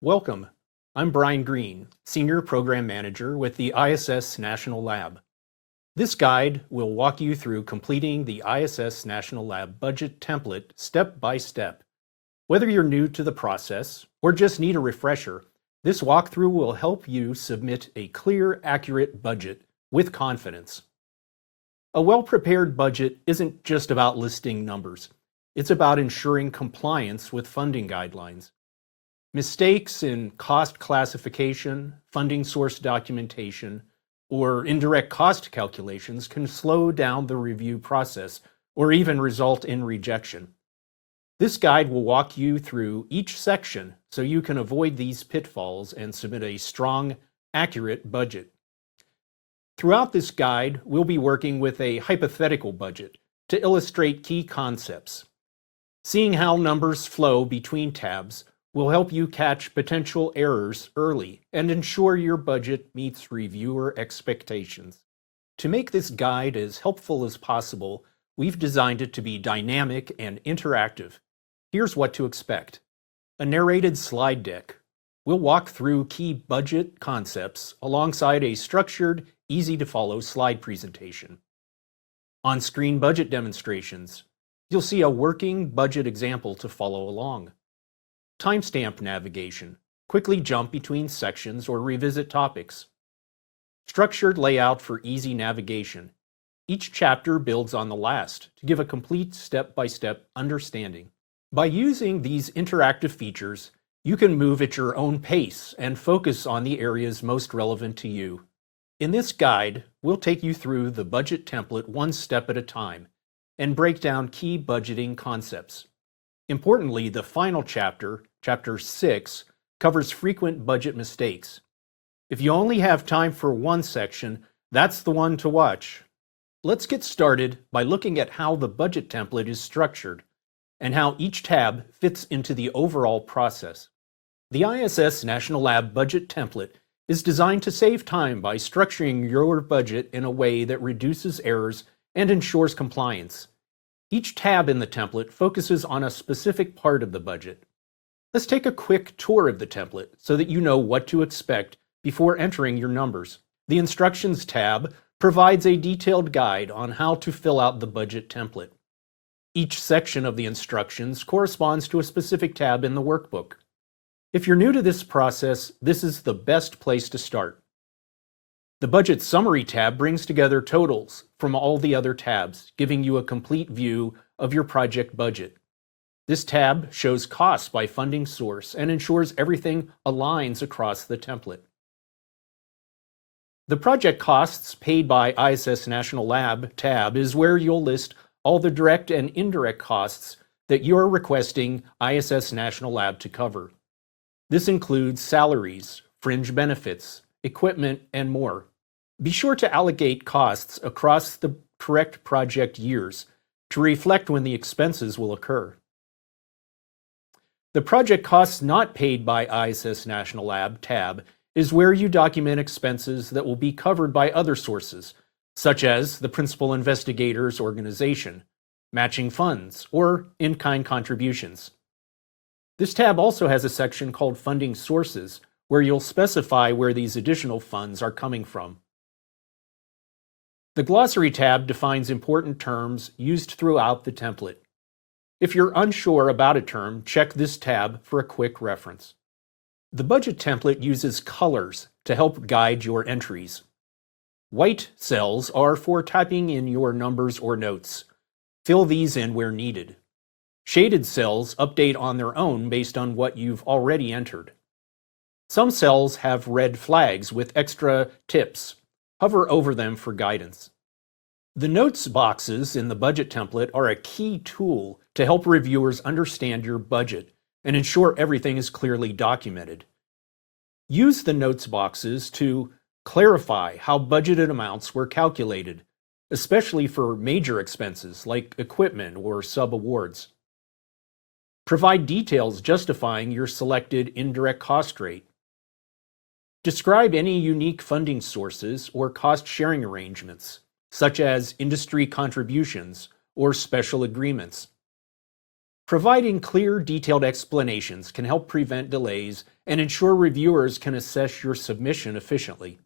Welcome. I'm Brian Green, Senior Program Manager with the ISS National Lab. This guide will walk you through completing the ISS National Lab budget template step by step. Whether you're new to the process or just need a refresher, this walkthrough will help you submit a clear, accurate budget with confidence. A well-prepared budget isn't just about listing numbers. It's about ensuring compliance with funding guidelines. Mistakes in cost classification, funding source documentation, or indirect cost calculations can slow down the review process or even result in rejection. This guide will walk you through each section so you can avoid these pitfalls and submit a strong, accurate budget. Throughout this guide, we'll be working with a hypothetical budget to illustrate key concepts. Seeing how numbers flow between tabs will help you catch potential errors early and ensure your budget meets reviewer expectations. To make this guide as helpful as possible, we've designed it to be dynamic and interactive. Here's what to expect. A narrated slide deck. We'll walk through key budget concepts alongside a structured, easy-to-follow slide presentation. On-screen budget demonstrations. You'll see a working budget example to follow along. Timestamp navigation. Quickly jump between sections or revisit topics. Structured layout for easy navigation. Each chapter builds on the last to give a complete step-by-step understanding. By using these interactive features, you can move at your own pace and focus on the areas most relevant to you. In this guide, we'll take you through the budget template one step at a time and break down key budgeting concepts. Importantly, the final chapter, Chapter 6, covers frequent budget mistakes. If you only have time for one section, that's the one to watch. Let's get started by looking at how the budget template is structured and how each tab fits into the overall process. The ISS National Lab budget template is designed to save time by structuring your budget in a way that reduces errors and ensures compliance. Each tab in the template focuses on a specific part of the budget. Let's take a quick tour of the template so that you know what to expect before entering your numbers. The Instructions tab provides a detailed guide on how to fill out the budget template. Each section of the instructions corresponds to a specific tab in the workbook. If you're new to this process, this is the best place to start. The Budget Summary tab brings together totals from all the other tabs, giving you a complete view of your project budget. This tab shows costs by funding source and ensures everything aligns across the template. The Project Costs Paid by ISS National Lab tab is where you'll list all the direct and indirect costs that you're requesting ISS National Lab to cover. This includes salaries, fringe benefits, equipment, and more. Be sure to allocate costs across the correct project years to reflect when the expenses will occur. The Project Costs Not Paid by ISS National Lab tab is where you document expenses that will be covered by other sources, such as the Principal Investigator's organization, matching funds, or in-kind contributions. This tab also has a section called Funding Sources, where you'll specify where these additional funds are coming from. The Glossary tab defines important terms used throughout the template. If you're unsure about a term, check this tab for a quick reference. The budget template uses colors to help guide your entries. White cells are for typing in your numbers or notes. Fill these in where needed. Shaded cells update on their own based on what you've already entered. Some cells have red flags with extra tips. Hover over them for guidance. The notes boxes in the budget template are a key tool to help reviewers understand your budget and ensure everything is clearly documented. Use the notes boxes to clarify how budgeted amounts were calculated, especially for major expenses like equipment or sub-awards. Provide details justifying your selected indirect cost rate. Describe any unique funding sources or cost-sharing arrangements, such as industry contributions or special agreements. Providing clear, detailed explanations can help prevent delays and ensure reviewers can assess your submission efficiently.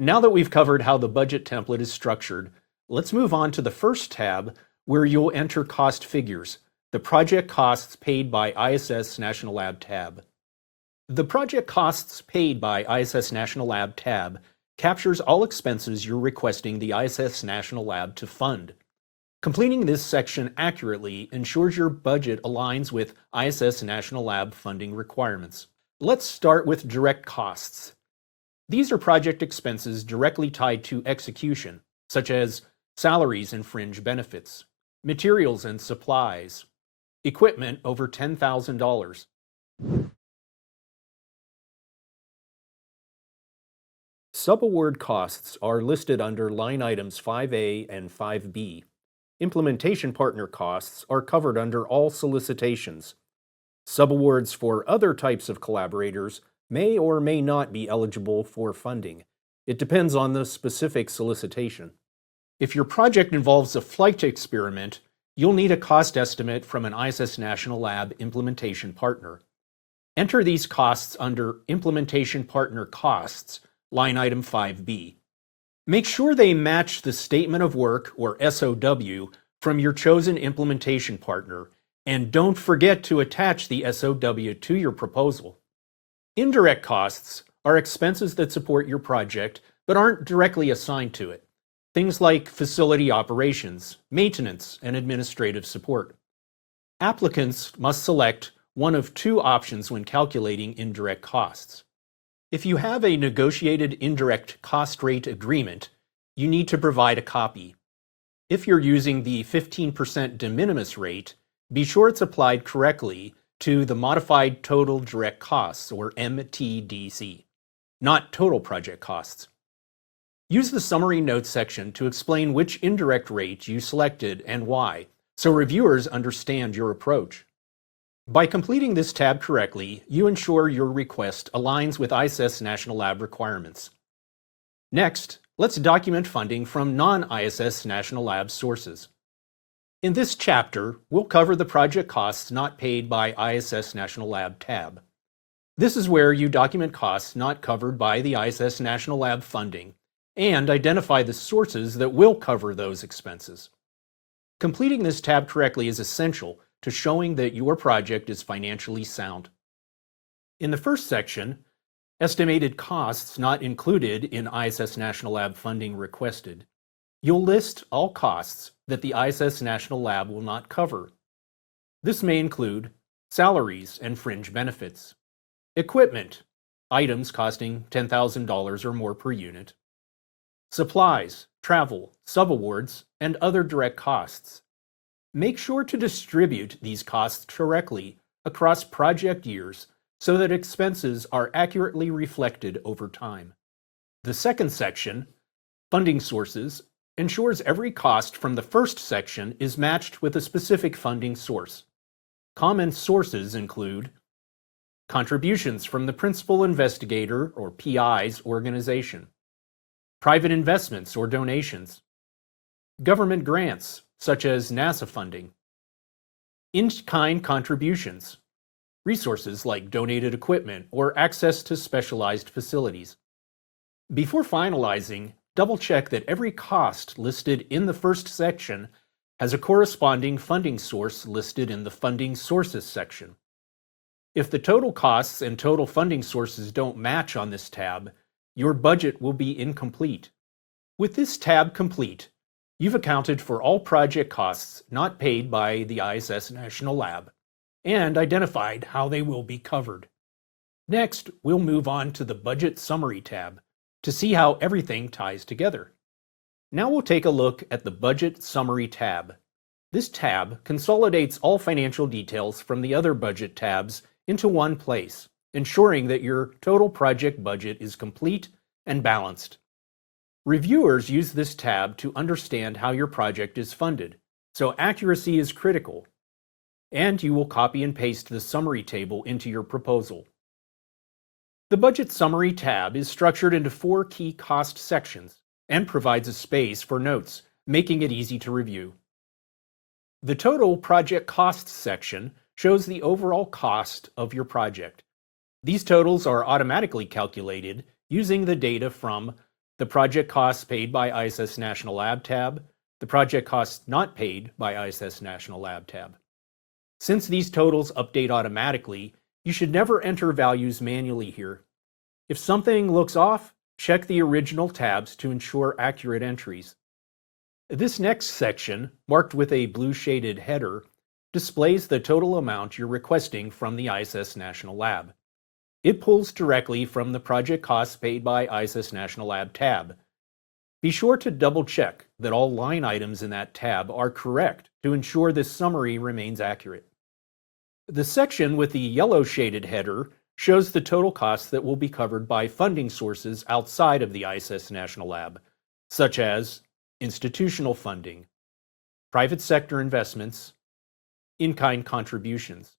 Now that we've covered how the budget template is structured, let's move on to the first tab where you'll enter cost figures, the Project Costs Paid by ISS National Lab tab. The Project Costs Paid by ISS National Lab tab captures all expenses you're requesting the ISS National Lab to fund. Completing this section accurately ensures your budget aligns with ISS National Lab funding requirements. Let's start with direct costs. These are project expenses directly tied to execution, such as salaries and fringe benefits, materials and supplies, equipment over $10,000. Subaward costs are listed under line items 5A and 5B. Implementation partner costs are covered under all solicitations. Subawards for other types of collaborators may or may not be eligible for funding. It depends on the specific solicitation. If your project involves a flight experiment, you'll need a cost estimate from an ISS National Lab implementation partner. Enter these costs under Implementation Partner Costs, line item 5B. Make sure they match the Statement of Work, or SOW, from your chosen implementation partner, and don't forget to attach the SOW to your proposal. Indirect costs are expenses that support your project but aren't directly assigned to it. Things like facility operations, maintenance, and administrative support. Applicants must select one of two options when calculating indirect costs. If you have a negotiated indirect cost rate agreement, you need to provide a copy. If you're using the 15% de minimis rate, be sure it's applied correctly to the Modified Total Direct Costs, or MTDC, not total project costs. Use the summary notes section to explain which indirect rate you selected and why, so reviewers understand your approach. By completing this tab correctly, you ensure your request aligns with ISS National Lab requirements. Next, let's document funding from non-ISS National Lab sources. In this chapter, we'll cover the project costs not paid by ISS National Lab tab. This is where you document costs not covered by the ISS National Lab funding and identify the sources that will cover those expenses. Completing this tab correctly is essential to showing that your project is financially sound. In the first section, Estimated Costs Not Included in ISS National Lab Funding Requested, you'll list all costs that the ISS National Lab will not cover. This may include salaries and fringe benefits, equipment, items costing $10,000 or more per unit, supplies, travel, subawards, and other direct costs. Make sure to distribute these costs correctly across project years so that expenses are accurately reflected over time. The second section, Funding Sources, ensures every cost from the first section is matched with a specific funding source. Common sources include contributions from the Principal Investigator, or PI's, organization, private investments or donations, government grants, such as NASA funding, in-kind contributions, resources like donated equipment or access to specialized facilities. Before finalizing, double-check that every cost listed in the first section has a corresponding funding source listed in the Funding Sources section. If the total costs and total funding sources don't match on this tab, your budget will be incomplete. With this tab complete, you've accounted for all project costs not paid by the ISS National Lab and identified how they will be covered. Next, we'll move on to the Budget Summary tab to see how everything ties together. Now we'll take a look at the Budget Summary tab. This tab consolidates all financial details from the other budget tabs into one place, ensuring that your total project budget is complete and balanced. Reviewers use this tab to understand how your project is funded, so accuracy is critical. And you will copy and paste the summary table into your proposal. The Budget Summary tab is structured into 4 key cost sections and provides a space for notes, making it easy to review. The total project costs section shows the overall cost of your project. These totals are automatically calculated using the data from the project costs paid by ISS National Lab tab, the project costs not paid by ISS National Lab tab. Since these totals update automatically, you should never enter values manually here. If something looks off, check the original tabs to ensure accurate entries. This next section, marked with a blue shaded header, displays the total amount you're requesting from the ISS National Lab. It pulls directly from the project costs paid by ISS National Lab tab. Be sure to double check that all line items in that tab are correct to ensure this summary remains accurate. The section with the yellow shaded header shows the total costs that will be covered by funding sources outside of the ISS National Lab, such as institutional funding, private sector investments, in-kind contributions.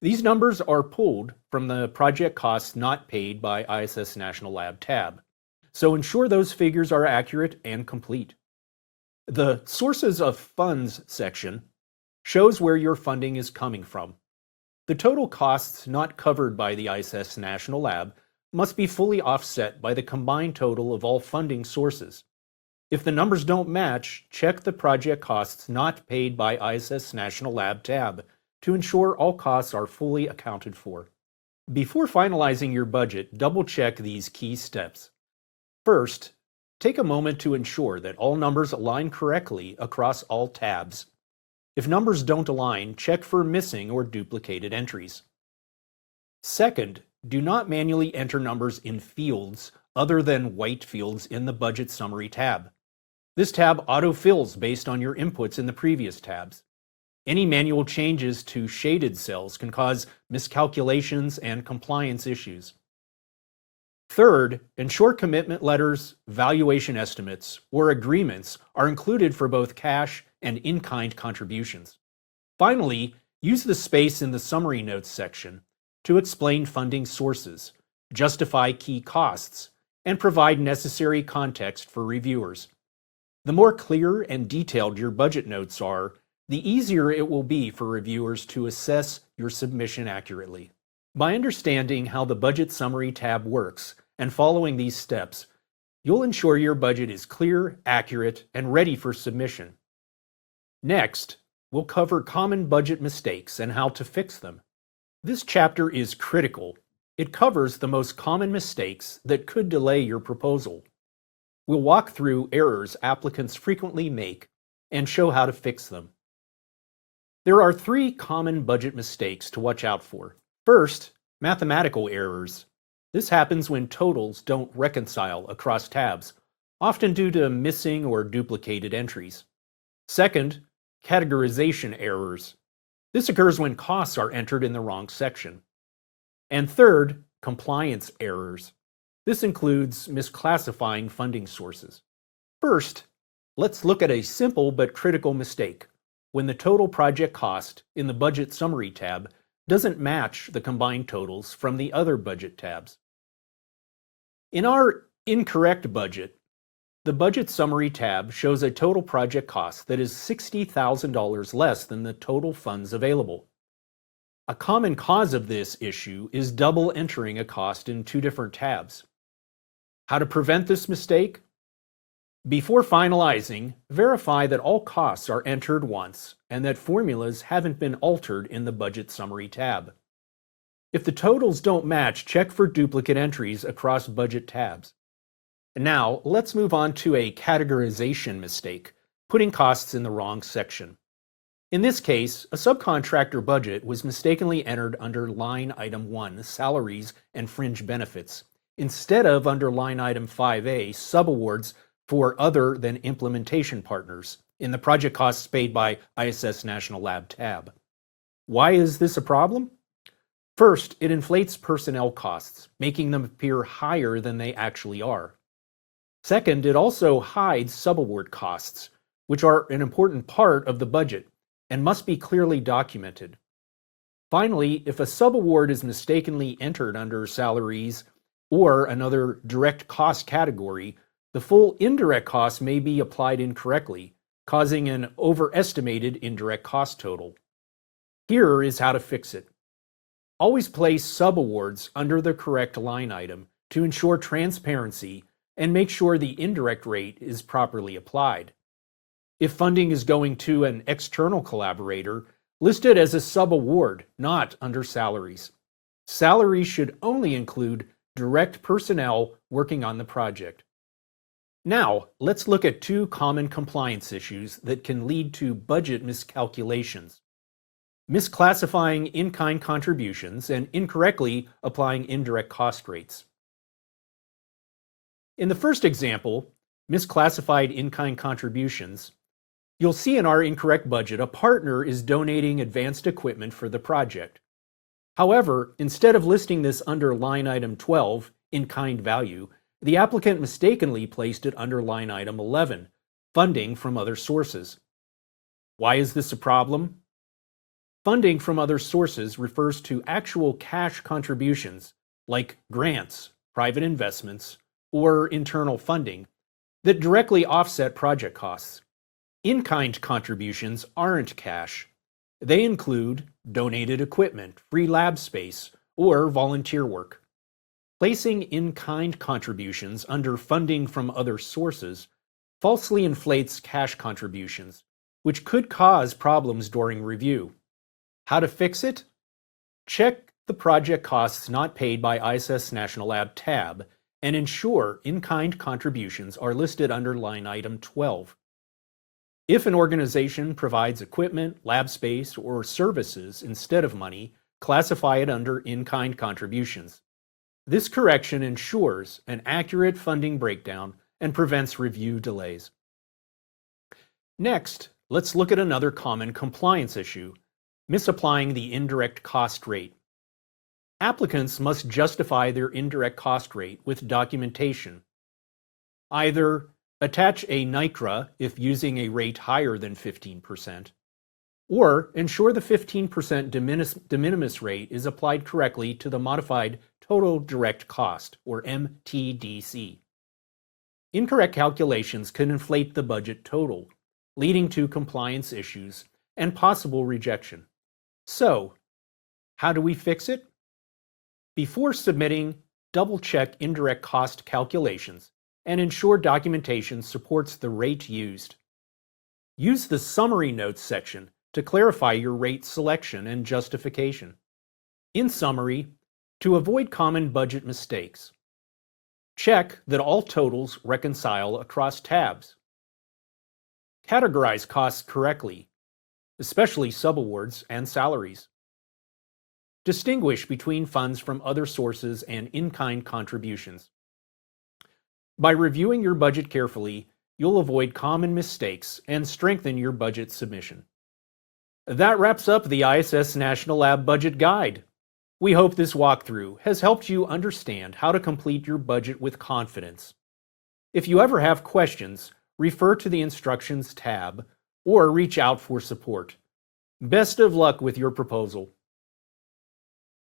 These numbers are pulled from the project costs not paid by ISS National Lab tab, so ensure those figures are accurate and complete. The Sources of Funds section shows where your funding is coming from. The total costs not covered by the ISS National Lab must be fully offset by the combined total of all funding sources. If the numbers don't match, check the project costs not paid by ISS National Lab tab to ensure all costs are fully accounted for. Before finalizing your budget, double-check these key steps. First, take a moment to ensure that all numbers align correctly across all tabs. If numbers don't align, check for missing or duplicated entries. Second, do not manually enter numbers in fields other than white fields in the Budget Summary tab. This tab autofills based on your inputs in the previous tabs. Any manual changes to shaded cells can cause miscalculations and compliance issues. Third, ensure commitment letters, valuation estimates, or agreements are included for both cash and in-kind contributions. Finally, use the space in the Summary Notes section to explain funding sources, justify key costs, and provide necessary context for reviewers. The more clear and detailed your budget notes are, the easier it will be for reviewers to assess your submission accurately. By understanding how the Budget Summary tab works and following these steps, you'll ensure your budget is clear, accurate, and ready for submission. Next, we'll cover common budget mistakes and how to fix them. This chapter is critical. It covers the most common mistakes that could delay your proposal. We'll walk through errors applicants frequently make and show how to fix them. There are 3 common budget mistakes to watch out for. First, mathematical errors. This happens when totals don't reconcile across tabs, often due to missing or duplicated entries. Second, categorization errors. This occurs when costs are entered in the wrong section. And third, compliance errors. This includes misclassifying funding sources. First, let's look at a simple but critical mistake, when the total project cost in the Budget Summary tab doesn't match the combined totals from the other budget tabs. In our incorrect budget, the Budget Summary tab shows a total project cost that is $60,000 less than the total funds available. A common cause of this issue is double entering a cost in 2 different tabs. How to prevent this mistake? Before finalizing, verify that all costs are entered once and that formulas haven't been altered in the Budget Summary tab. If the totals don't match, check for duplicate entries across budget tabs. Now, let's move on to a categorization mistake, putting costs in the wrong section. In this case, a subcontractor budget was mistakenly entered under line item 1, salaries and fringe benefits, instead of under line item 5A, subawards for other than implementation partners, in the project costs paid by ISS National Lab tab. Why is this a problem? First, it inflates personnel costs, making them appear higher than they actually are. Second, it also hides subaward costs, which are an important part of the budget and must be clearly documented. Finally, if a subaward is mistakenly entered under salaries or another direct cost category, the full indirect cost may be applied incorrectly, causing an overestimated indirect cost total. Here is how to fix it. Always place subawards under the correct line item to ensure transparency and make sure the indirect rate is properly applied. If funding is going to an external collaborator, list it as a subaward, not under salaries. Salaries should only include direct personnel working on the project. Now, let's look at two common compliance issues that can lead to budget miscalculations: misclassifying in-kind contributions and incorrectly applying indirect cost rates. In the first example, misclassified in-kind contributions, you'll see in our incorrect budget a partner is donating advanced equipment for the project. However, instead of listing this under line item 12, in-kind value, the applicant mistakenly placed it under line item 11, funding from other sources. Why is this a problem? Funding from other sources refers to actual cash contributions, like grants, private investments, or internal funding, that directly offset project costs. In-kind contributions aren't cash. They include donated equipment, free lab space, or volunteer work. Placing in-kind contributions under funding from other sources falsely inflates cash contributions, which could cause problems during review. How to fix it? Check the project costs not paid by ISS National Lab tab and ensure in-kind contributions are listed under line item 12. If an organization provides equipment, lab space, or services instead of money, classify it under in-kind contributions. This correction ensures an accurate funding breakdown and prevents review delays. Next, let's look at another common compliance issue: misapplying the indirect cost rate. Applicants must justify their indirect cost rate with documentation. Either attach a NICRA if using a rate higher than 15%, or ensure the 15% de minimis rate is applied correctly to the modified total direct cost, or MTDC. Incorrect calculations can inflate the budget total, leading to compliance issues and possible rejection. So, how do we fix it? Before submitting, double-check indirect cost calculations and ensure documentation supports the rate used. Use the Summary Notes section to clarify your rate selection and justification. In summary, to avoid common budget mistakes, check that all totals reconcile across tabs. Categorize costs correctly, especially subawards and salaries. Distinguish between funds from other sources and in-kind contributions. By reviewing your budget carefully, you'll avoid common mistakes and strengthen your budget submission. That wraps up the ISS National Lab Budget Guide. We hope this walkthrough has helped you understand how to complete your budget with confidence. If you ever have questions, refer to the Instructions tab or reach out for support. Best of luck with your proposal.